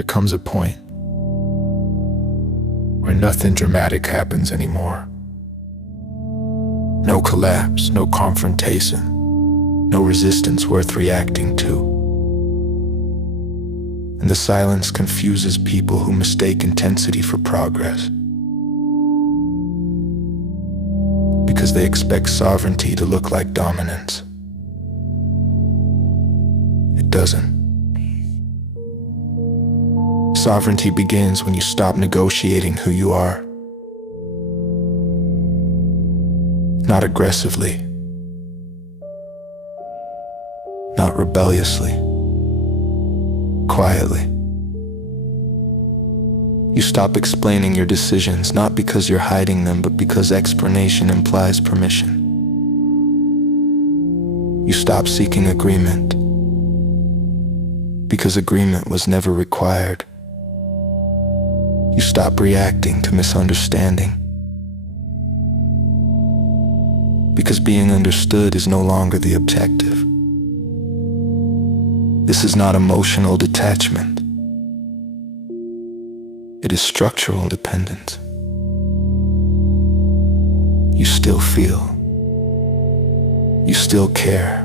There comes a point where nothing dramatic happens anymore. No collapse, no confrontation, no resistance worth reacting to. And the silence confuses people who mistake intensity for progress, because they expect sovereignty to look like dominance. It doesn't. Sovereignty begins when you stop negotiating who you are. Not aggressively, not rebelliously, quietly. You stop explaining your decisions, not because you're hiding them, but because explanation implies permission. You stop seeking agreement, because agreement was never required. You stop reacting to misunderstanding, because being understood is no longer the objective. This is not emotional detachment. It is structural dependence. You still feel. You still care.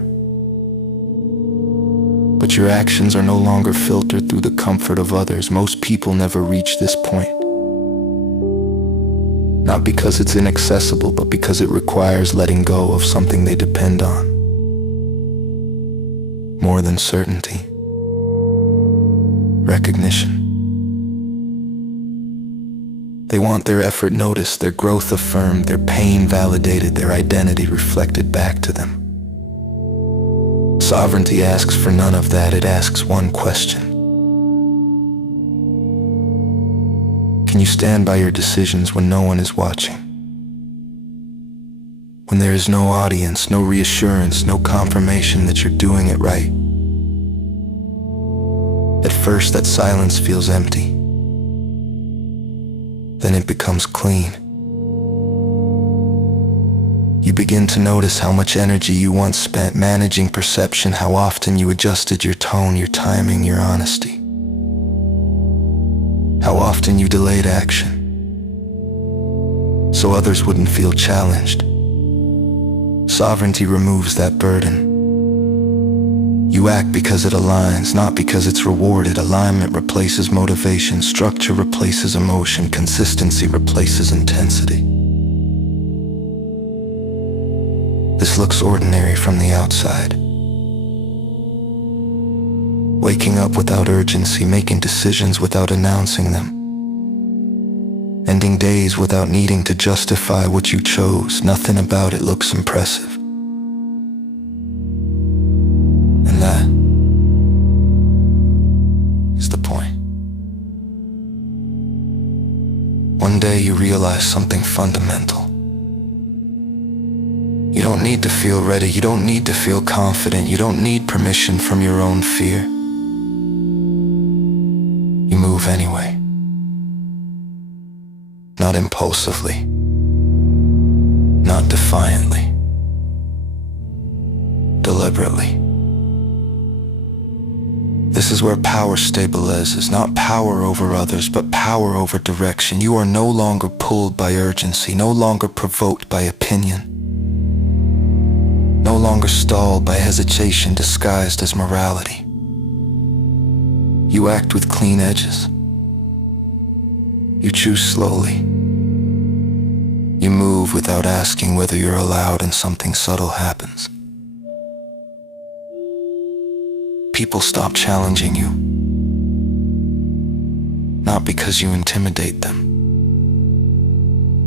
But your actions are no longer filtered through the comfort of others. Most people never reach this point. Not because it's inaccessible, but because it requires letting go of something they depend on. More than certainty. Recognition. They want their effort noticed, their growth affirmed, their pain validated, their identity reflected back to them. Sovereignty asks for none of that. It asks one question. Can you stand by your decisions when no one is watching? When there is no audience, no reassurance, no confirmation that you're doing it right? At first, that silence feels empty. Then it becomes clean. You begin to notice how much energy you once spent managing perception, how often you adjusted your tone, your timing, your honesty. How often you delayed action, so others wouldn't feel challenged. Sovereignty removes that burden. You act because it aligns, not because it's rewarded. Alignment replaces motivation, structure replaces emotion, consistency replaces intensity. This looks ordinary from the outside. Waking up without urgency, making decisions without announcing them, ending days without needing to justify what you chose. Nothing about it looks impressive. And that is the point. One day you realize something fundamental. You don't need to feel ready, you don't need to feel confident, you don't need permission from your own fear. You move anyway. Not impulsively, not defiantly, deliberately. This is where power stabilizes, not power over others, but power over direction. You are no longer pulled by urgency, no longer provoked by opinion, no longer stalled by hesitation disguised as morality. You act with clean edges. You choose slowly. You move without asking whether you're allowed, and something subtle happens. People stop challenging you, not because you intimidate them,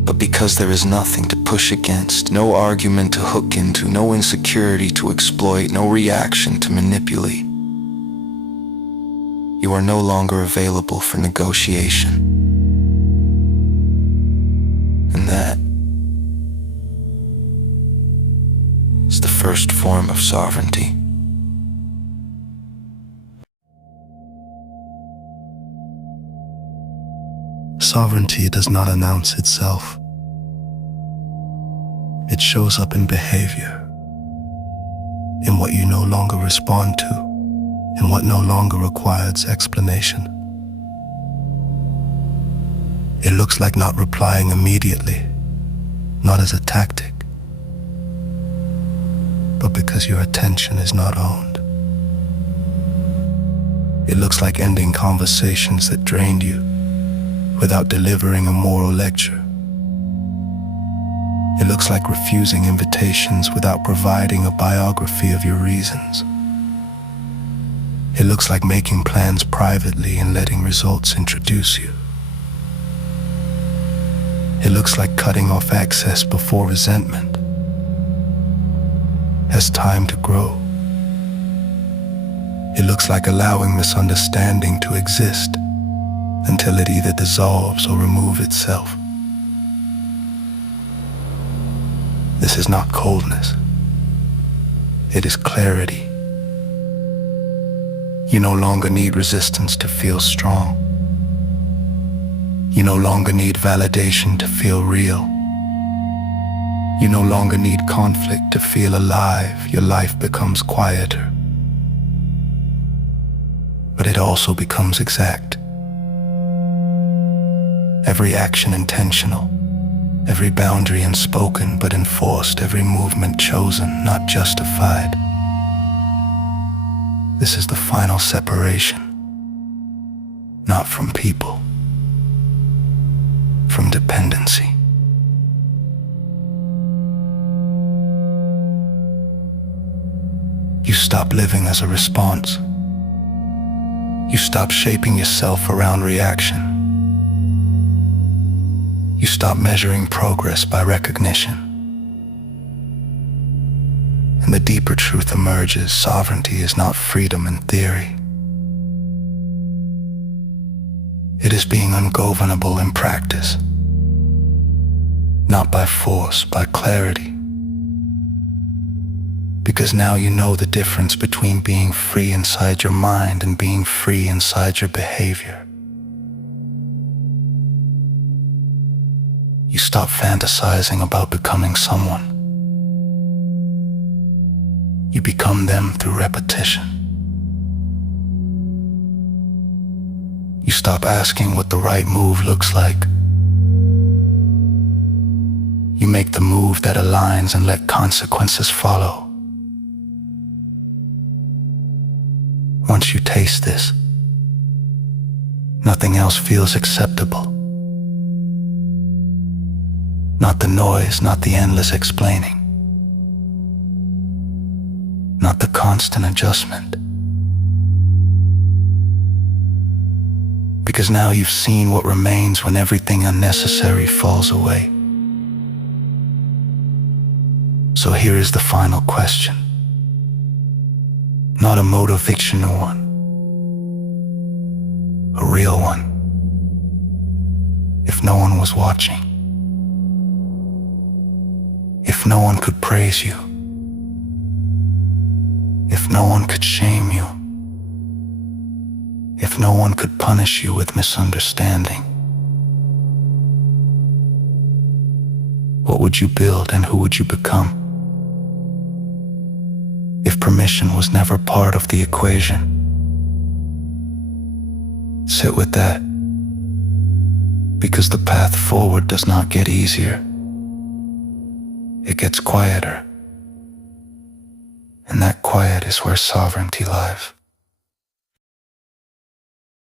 but because there is nothing to push against, no argument to hook into, no insecurity to exploit, no reaction to manipulate. You are no longer available for negotiation. And that is the first form of sovereignty. Sovereignty does not announce itself. It shows up in behavior, in what you no longer respond to, in what no longer requires explanation. It looks like not replying immediately, not as a tactic, but because your attention is not owned. It looks like ending conversations that drained you without delivering a moral lecture. It looks like refusing invitations without providing a biography of your reasons. It looks like making plans privately and letting results introduce you. It looks like cutting off access before resentment has time to grow. It looks like allowing misunderstanding to exist until it either dissolves or removes itself. This is not coldness. It is clarity. You no longer need resistance to feel strong. You no longer need validation to feel real. You no longer need conflict to feel alive. Your life becomes quieter. But it also becomes exact. Every action intentional, every boundary unspoken but enforced, every movement chosen, not justified. This is the final separation, not from people, from dependency. You stop living as a response. You stop shaping yourself around reaction. You stop measuring progress by recognition. And the deeper truth emerges: sovereignty is not freedom in theory. It is being ungovernable in practice. Not by force, by clarity. Because now you know the difference between being free inside your mind and being free inside your behavior. You stop fantasizing about becoming someone. You become them through repetition. You stop asking what the right move looks like. You make the move that aligns and let consequences follow. Once you taste this, nothing else feels acceptable. Not the noise, not the endless explaining, not the constant adjustment. Because now you've seen what remains when everything unnecessary falls away. So here is the final question. Not a motivational one, a real one. If no one was watching, if no one could praise you, if no one could shame you, if no one could punish you with misunderstanding, what would you build and who would you become? If permission was never part of the equation, sit with that, because the path forward does not get easier. It gets quieter, and that quiet is where sovereignty lies.